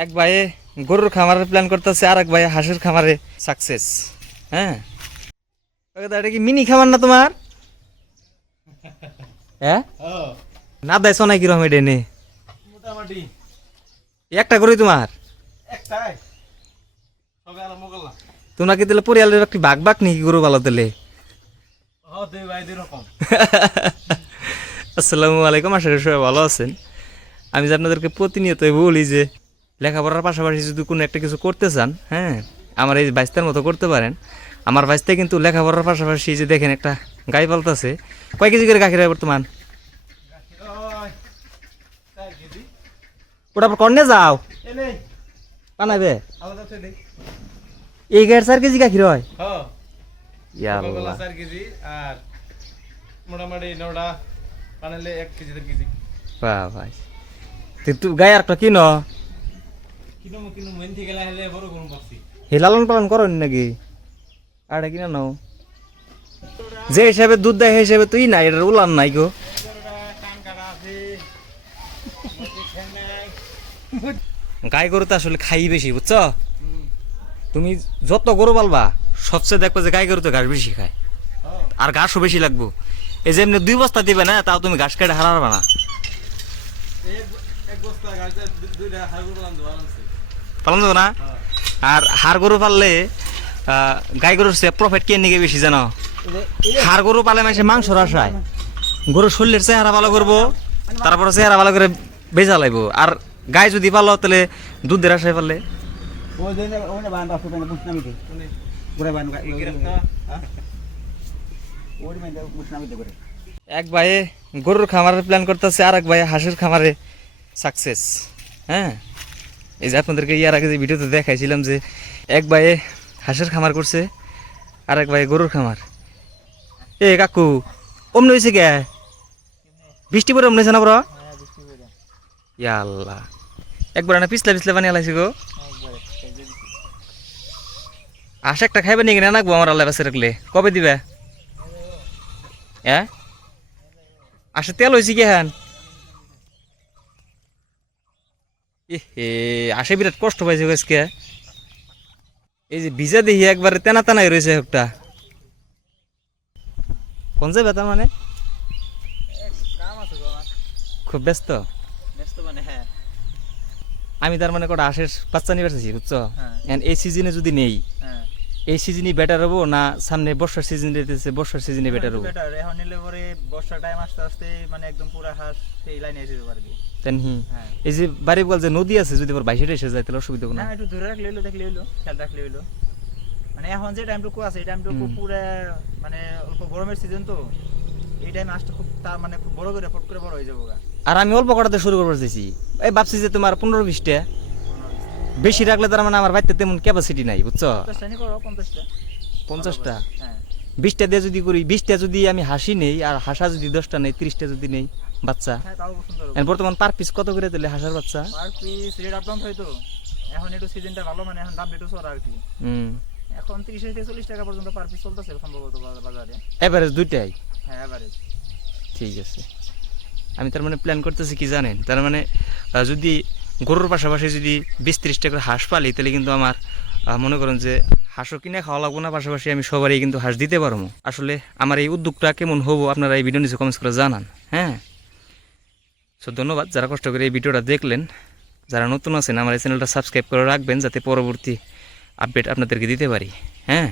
এক ভাইয়ে গরুর খামারের প্ল্যান করতেছে, আর এক ভাইয়ে হাঁসের খামারে সাকসেস। হ্যাঁ, এটা কি মিনি খামার না তোমার? হ্যাঁ, না দেয় নাই কিরকম এটা নে মোটামুটি একটা গরুই তোমার? একটাই সবে আরম্ভ করলাম। তোমরা কি তাহলে পরিয়ালের একটি বাঘ বাঘ নাকি গরু ভালো তাহলে? দুই ভাই দুই রকম। আসসালামু আলাইকুম, আশা করি সবাই ভালো আছেন। আমি যে আপনাদেরকে প্রতিনিয়তই বলি যে লেখাপড়ার পাশাপাশি যদি কোনো একটা কিছু করতে চান, হ্যাঁ, আমার এই বাইস্তার মতো করতে পারেন। আমার বাইস্তা কিন্তু লেখাপড়ার পাশাপাশি যে দেখেন একটা গাই পালতেছে। কয় কেজি করে গাখীর হয় বর্তমান? ওটা আবার কর্নে যাও বানাবে এই গায়ের 4 কেজি গাখীর হয়? ইয়া আল্লাহ। 4 কেজি আর মোটামুটি 9টা বানালে 1 কেজি 1 কেজি। বাহ ভাই, তুই গায়ে একটা কিনো কিনো মেন থেকে লাইলে বড় গরম পাচ্ছি। হে লালন পালন করো নাকি? আর কিনা নাও যে হিসাবে দুধ দেয় সেই হিসাবে তুই না, এটার উলান নাই গো। গাই গরু তো আসলে খাই বেশি, বুঝছো? তুমি যত গরু পালবা সবচেয়ে দেখবা যে গাই গরু তো ঘাস বেশি খায়, আর ঘাসও বেশি লাগবো। এই যে এমনি 2 বস্তা দিবে না, তাও তুমি ঘাস কেটে হারাবা না। এক বস্তা গাছ দুইটা হাড় গরু পালন যাবো না। আর হাড় গরু পাললে গাই গরুর সে প্রফিট কে নিকে বেশি জানো? হাড় গরু পালে মাসে মাংস রাসায়, গরুর শরীরের চেহারা ভালো করবো, তারপরে চেহারা ভালো করে বেচা লাগবো। আর গাই যদি পালো তাহলে দুধের আশায় পারলে এক ভাইয়ে গরুর খামারের প্ল্যান করতেছে, আর এক ভাইয়ে হাঁসের খামারে সাকসেস। হ্যাঁ, এই যে আপনাদেরকে ইয়ার আগে যে ভিডিওতে দেখাইছিলাম যে এক ভাইয়ে হাঁসের খামার করছে, আর এক ভাইয়ে গরুর খামার। এ কাকু অমনি হয়েছে কে? বৃষ্টি পরে অমনি হয়েছে না বড়? ইয়া আল্লাহ, একবার না পিছলা পিছলা বানিয়ে লাইছি গো। আশ একটা খাইবে নাকি না নাকবো আমার আল্লাহ বেঁচে রাখলে? কবে দিবে? হ্যাঁ, আসে তেল হয়েছে কি হ্যান? এ আসে বিরাট কষ্ট পাইছে আজকে। এই যে ভিজা দেখি একবারে তেনা তেনাই রয়েছে একটা। কোন যাবে তার মানে? খুব ব্যস্ত মানে হ্যাঁ, আমি তার মানে কটা হাঁসের বাচ্চা নিয়ে বেড়েছি, বুঝছো? হ্যাঁ। এই সিজনে যদি নেই, হ্যাঁ এই সিজনই বেটার হবো না সামনে বর্ষার সিজন দিতেছে, বর্ষার সিজনে বেটার হবো? বেটার এখন নিলে পরে বর্ষা টাইম আস্তে আস্তে মানে একদম পুরো হাঁস সেই লাইনে এসে যেতে পারবি। হ্যাঁ, এই যে বাড়ি বল যে নদী আছে, যদি আবার বাইশে এসে যায় তাহলে অসুবিধা কোনো? না, একটু ধরে রাখলে হইলো, দেখলে হইলো, খেয়াল রাখলে হইলো। মানে এখন যে টাইমটুকু আছে এই টাইমটুকু পুরো মানে অল্প গরমের সিজন তো, এই টাইম আসতে খুব তার মানে খুব বড় করে ফট করে বড় হয়ে যাবো গা। আর আমি অল্প কটাতে শুরু করবার চাইছি। এই ভাবছি যে তোমার 15-20টা বেশি রাখলে তার মানে আমার বাড়িতে তেমন ক্যাপাসিটি নাই, বুঝছো? 50টা নি করো, 50টা 50টা হ্যাঁ 20টা দিয়ে যদি করি, 20টা যদি আমি হাসি নেই, আর হাসা যদি 10টা নেই, 30টা যদি নেই বাচ্চা, হ্যাঁ তাও সুন্দর হবে। এখন বর্তমান পার পিস কত করে দিলে হাসার বাচ্চা? Per piece rate up down হয়তো, এখন একটু সিজনটা ভালো মানে এখন দাম একটু চড়া আর কি। এখন 30 থেকে 40 টাকা পর্যন্ত পার পিস চলতেছে সম্ভবত বাজারে, এভারেজ দুইটাই? হ্যাঁ এভারেজ। ঠিক আছে, আমি তার মানে প্ল্যান করতেছি কি জানেন, তার মানে যদি গরুর পাশাপাশি যদি 20-30টা করে হাঁস পালি, তাহলে কিন্তু আমার মনে করেন যে হাঁসও কিনে খাওয়া লাগবো না, পাশাপাশি আমি সবারই কিন্তু হাঁস দিতে পারবো। আসলে আমার এই উদ্যোগটা কেমন হবো আপনারা এই ভিডিও নিচে কমেন্টস করে জানান। হ্যাঁ, সো ধন্যবাদ যারা কষ্ট করে এই ভিডিওটা দেখলেন। যারা নতুন আছেন আমার এই চ্যানেলটা সাবস্ক্রাইব করে রাখবেন, যাতে পরবর্তী আপডেট আপনাদেরকে দিতে পারি। হ্যাঁ।